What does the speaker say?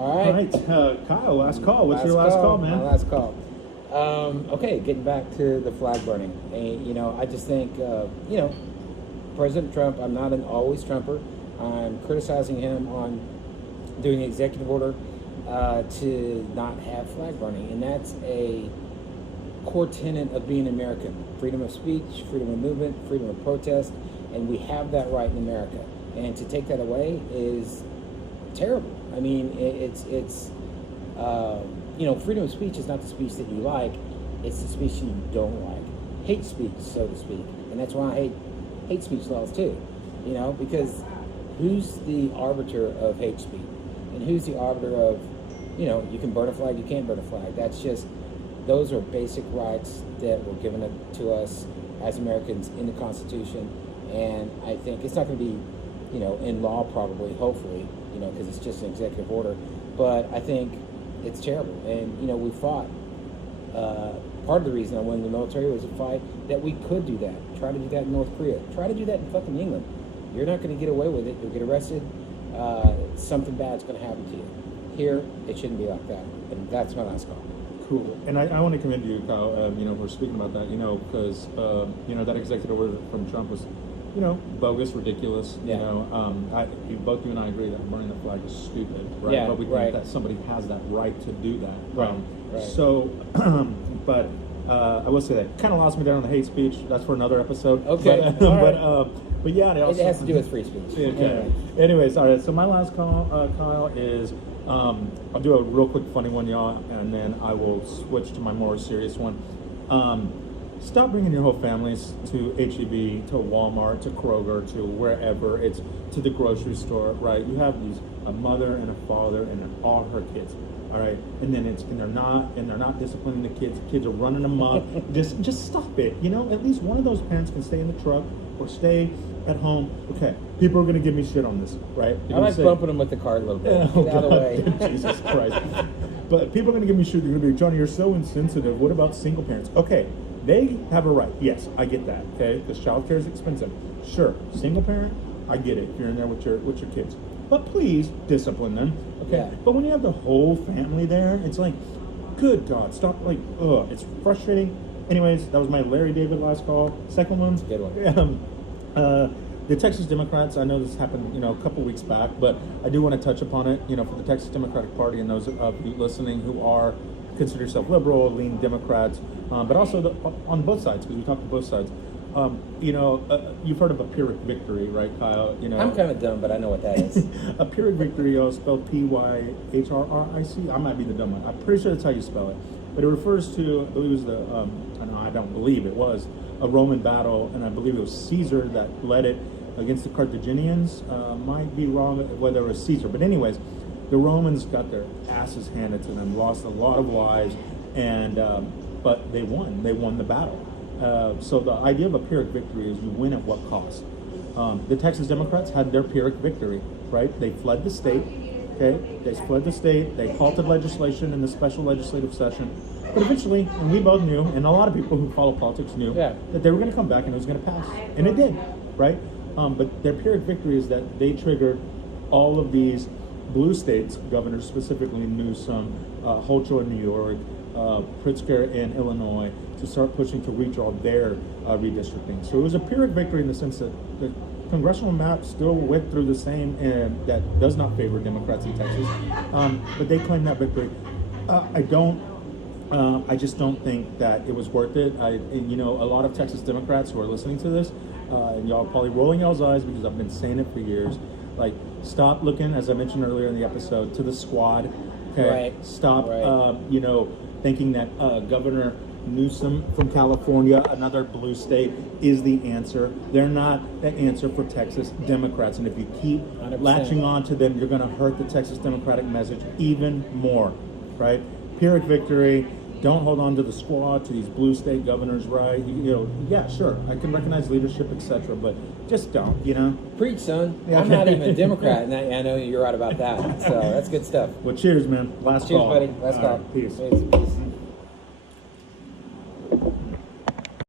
All right, Kyle, last call. What's your last call, man? My last call. Okay, getting back to the flag burning. I just think, President Trump, I'm not an always Trumper. I'm criticizing him on doing the executive order to not have flag burning. And that's a core tenet of being American. Freedom of speech, freedom of movement, freedom of protest. And we have that right in America. And to take that away is terrible. I mean, freedom of speech is not the speech that you like. It's the speech you don't like. Hate speech, so to speak. And that's why I hate speech laws too. Because who's the arbiter of hate speech? And who's the arbiter of, you can burn a flag, you can't burn a flag. Those are basic rights that were given to us as Americans in the Constitution. And I think it's not going to be, in law probably, hopefully, because it's just an executive order. But I think it's terrible. And, we fought. Part of the reason I went in the military was to fight that we could do that. Try to do that in North Korea. Try to do that in fucking England. You're not going to get away with it. You'll get arrested. Something bad's going to happen to you. Here, it shouldn't be like that. And that's my last call. Cool. And I want to commend you, Kyle, for speaking about that, because, that executive order from Trump was, bogus, ridiculous. Yeah. Both you and I agree that burning the flag is stupid, right? Yeah, but we think that somebody has that right to do that. Right. So, but I will say that kind of lost me there on the hate speech. That's for another episode. Okay. But yeah, it has to do with free speech. Okay. Anyways, all right. So my last call, Kyle, is I'll do a real quick funny one, y'all, and then I will switch to my more serious one. Stop bringing your whole families to HEB, to Walmart, to Kroger, to wherever. It's to the grocery store, right? You have a mother and a father and all her kids, all right? And then they're not disciplining the kids. The kids are running amok. just stop it. At least one of those parents can stay in the truck or stay at home. Okay, people are gonna give me shit on this, right? I like bumping them with the car a little bit. Oh, Get out of the way. Jesus Christ. But people are gonna give me shit. They're gonna be, Johnny, you're so insensitive. What about single parents? Okay. They have a right. Yes, I get that. Okay, because childcare is expensive. Sure, single parent, I get it. You're in there with your kids, but please discipline them. Okay, Yeah. But when you have the whole family there, it's like, good God, stop! It's frustrating. Anyways, that was my Larry David last call. Second one's good one. The Texas Democrats. I know this happened, a couple weeks back, but I do want to touch upon it. For the Texas Democratic Party and those of you listening who are consider yourself liberal, lean Democrats, but also on both sides, because we talked to both sides. You've heard of a Pyrrhic victory, right, Kyle? I'm kind of dumb, but I know what that is. A Pyrrhic victory, spelled P-Y-H-R-R-I-C. I might be the dumb one. I'm pretty sure that's how you spell it. But it refers to, I believe it was I don't believe it was, a Roman battle, and I believe it was Caesar that led it against the Carthaginians. Might be wrong whether it was Caesar. But anyways, the Romans got their asses handed to them, lost a lot of lives, and but they won. They won the battle. So the idea of a Pyrrhic victory is you win at what cost. The Texas Democrats had their Pyrrhic victory, right? They fled the state. Okay, they fled the state. They halted legislation in the special legislative session. But eventually, and we both knew, and a lot of people who follow politics knew, that they were going to come back and it was going to pass, and it did, right? But their Pyrrhic victory is that they triggered all of these blue states, governors specifically Newsom, Hochul in New York, Pritzker in Illinois, to start pushing to redraw their redistricting. So it was a Pyrrhic victory in the sense that the congressional map still went through the same, and that does not favor Democrats in Texas, but they claimed that victory. I just don't think that it was worth it. A lot of Texas Democrats who are listening to this, and y'all probably rolling y'all's eyes because I've been saying it for years. Stop looking, as I mentioned earlier in the episode, to the squad. Okay, Right. Stop. Right. Thinking that Governor Newsom from California, another blue state, is the answer. They're not the answer for Texas Democrats, and if you keep 100%. latching on to them, you're going to hurt the Texas Democratic message even more. Right? Pyrrhic victory. Don't hold on to the squad, to these blue state governors, right? Yeah, sure, I can recognize leadership, etc., but just don't, Preach, son. I'm not even a Democrat, and I know you're right about that. So that's good stuff. Well, cheers, man. Last Cheers, call. buddy. Last call. Peace. Peace.